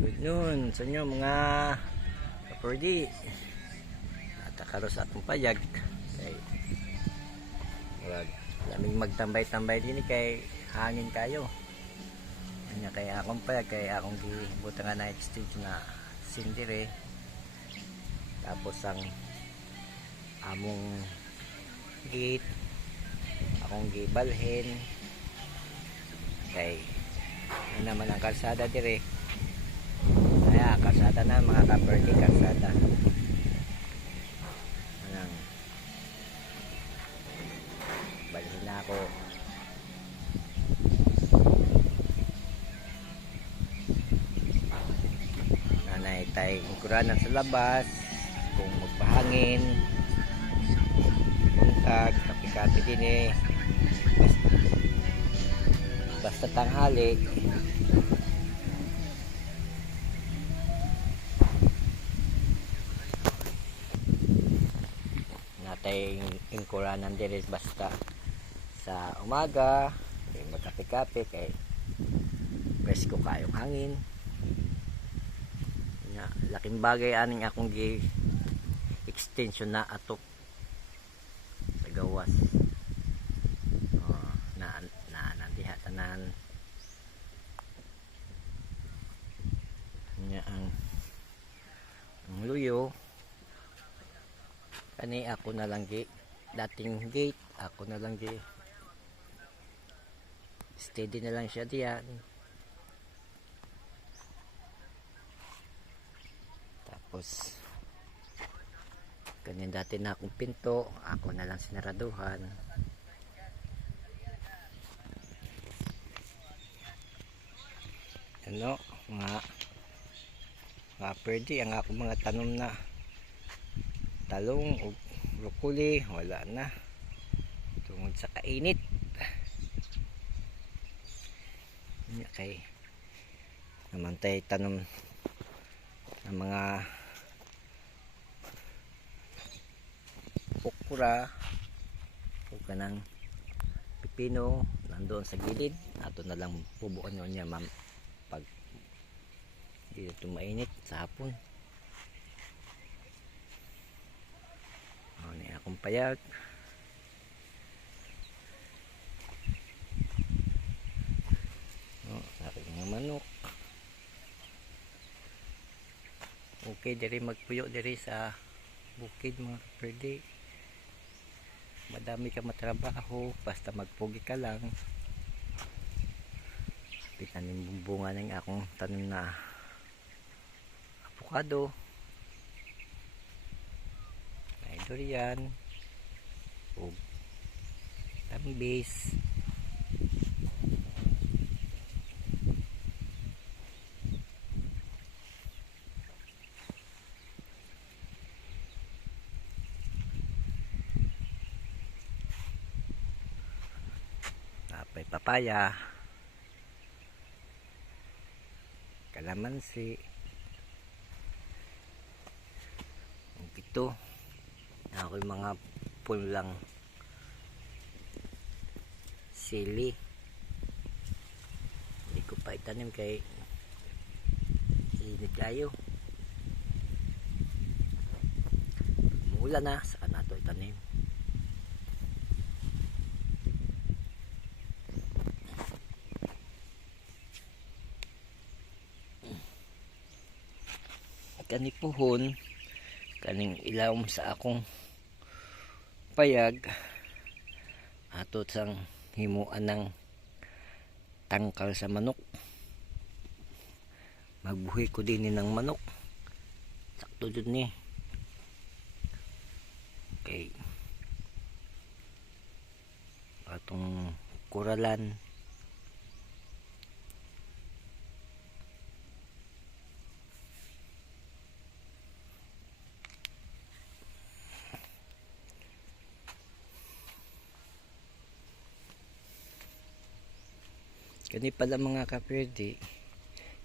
Good noon sa inyo mga kapordi. Natakaros akong payag kay lamig magtambay-tambay din kay hangin kayo. Kanya kaya akong payag kay akong gibutan nga na extension na sindire. Tapos ang among gate akong gibalhin kay naman ang kalsada dire. Kaya kalsada na mga kaperdi, kalsada anang balhin na ako. Nanay tayo kuranan sa labas kung magpahangin buntag kapi-kapi din basta tanghali. Natay ingkuranan din basta sa umaga kay magkape-kape kay presko kayong hangin nya laking bagay aning akong gi extension na atok sa gawas. Nandiha tanan nya ang luyo kani ako na lang gi dating gate ako na lang gi steady na lang siya diyan. Tapos ganyan dati na akong pinto ako na lang sinaraduhan. Ano mga pwede ang ako mga tanom na talong o broccoli wala na tungod sa kainit. Kay naman tayo tanom ng mga okra o kanang pipino nandoon sa gilid ato na lang pubuan nyo niya pag dito mainit sa hapon. Ni akong payag aking mga manok. Okay diri magpuyo diri sa bukid mga kaperde. Madami ka matrabaho basta magpugi ka lang. Pitanim bunga ng akong tanim na avocado, may durian o tambis. May papaya, kalamansi, ito ako yung mga pulang sili hindi ko pa itanim kay init kayo. Mula na saka nato itanim. Kani puhon kaning ilawom sa akong payag ato sang himuan ng tangkal sa manok. Magbuhi ko din ng manok sakto dun ni okay atong kuralan. Kani pala mga kapirdi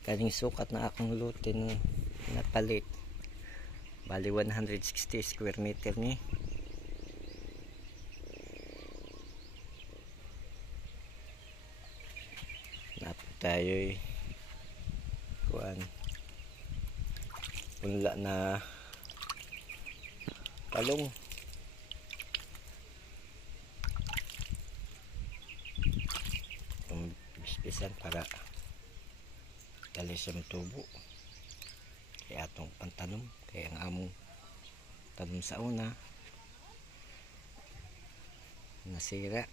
kaning sukat na akong lote na napalit bali 160 square meter ni. Napo tayo'y kuan punla na talong. Bispisan para dali sa tubo. Kaya atong pantanom. Kaya ang among tanom sa una nasira.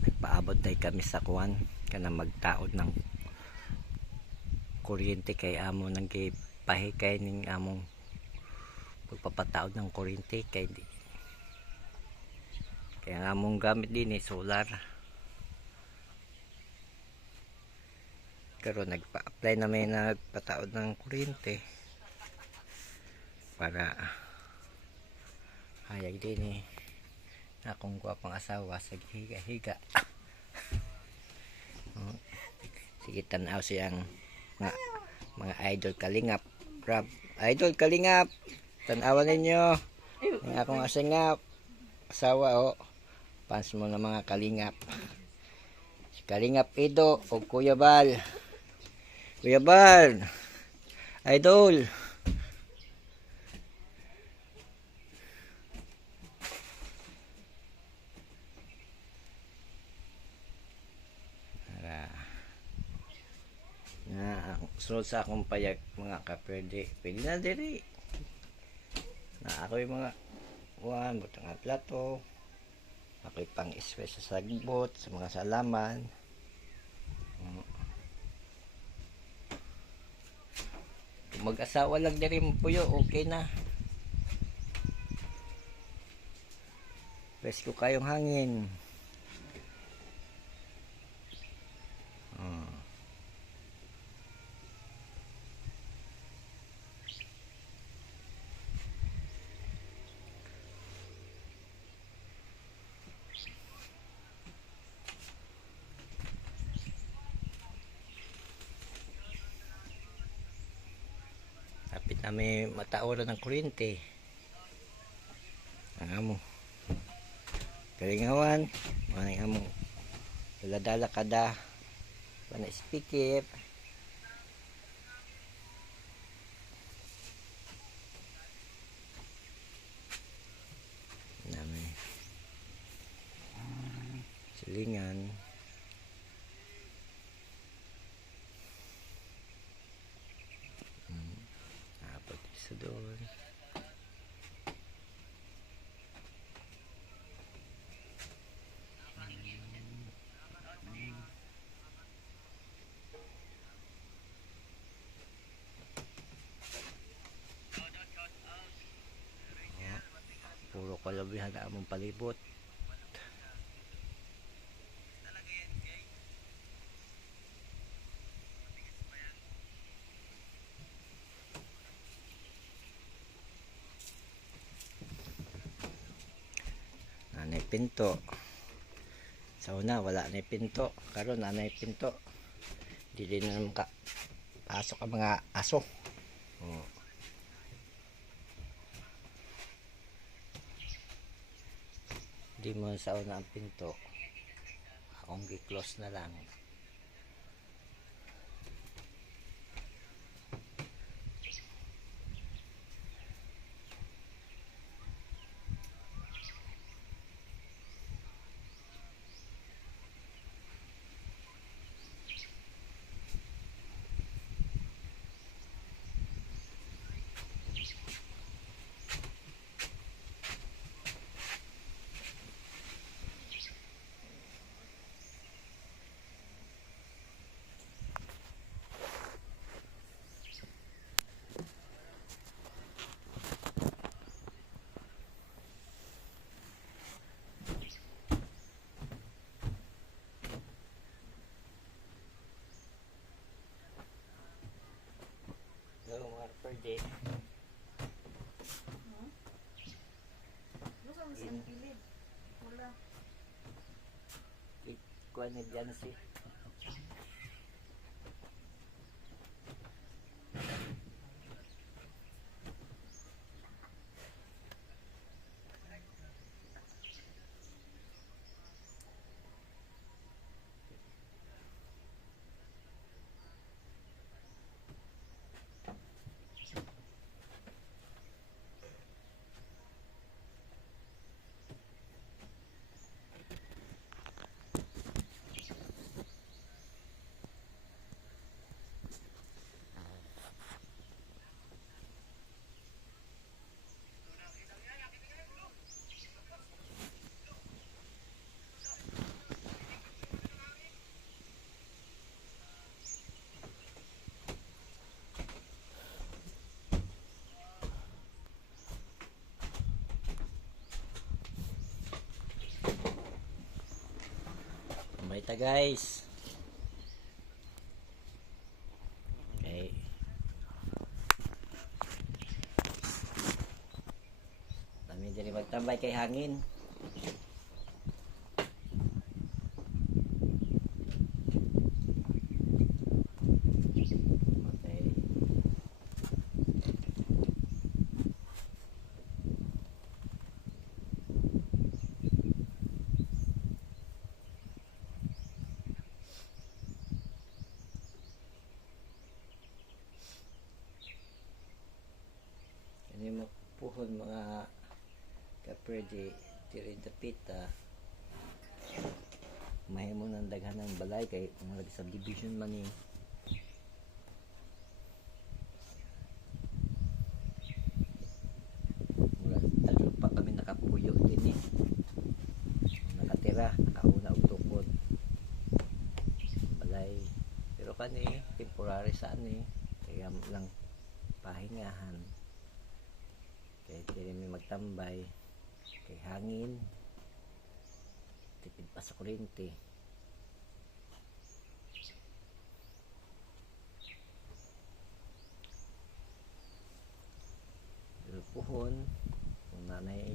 Nagpaabot tayo kami sa kuwan kana magtaod ng kuryente kay amo nang gipahikay ning among pagpapataod ng kuryente kay ang among gamit din solar. Pero nagpa-apply na may nagpataod ng kuryente para hayag din akong gwapang asawa sa higa-higa. Sige, tanaw siyang mga idol kalingap. Rab, idol kalingap, tanawan ninyo ang akong asingap asawa fans mo na mga kalingap, si Kalingap Ido o Kuya Bal idol. Sunod sa akong payag mga kapwede, pwede na diri na ako yung mga butang nga plato, ako'y pang iswes sa sagbot sa mga salaman. Kung mag-asawa lang diri mo puyo, okay na. Presko kayong hangin. Kapit na may mataoran ng kuryente. Ang amo kalingawan, maning amo iladala kada pana speaker. Nami silingan. Doon puro kalabihan na among palibot. Nanay pinto sa una wala na pinto, karon nanay pinto, dili na maka pasok ang mga aso. Di mo sa una ang pinto, akong gi-close na lang. Pwede. Ikuha niya dyan si ta guys. Okay. Kami diri magtambay kay hangin. Okay. Kani mo puhon mga kapre diri dapita. Mahimo nang daghanan balay kay mga subdivision man ni. Mura taglo pa kami nakapuyo din eh. Nakatira, nakauna og tukod. Balay. Pero kani temporary sa ani kaya lang pahingahan. Kaya dili mi magtambay kay hangin. Tipid pa sa kuryente. Pero puhon kung nanay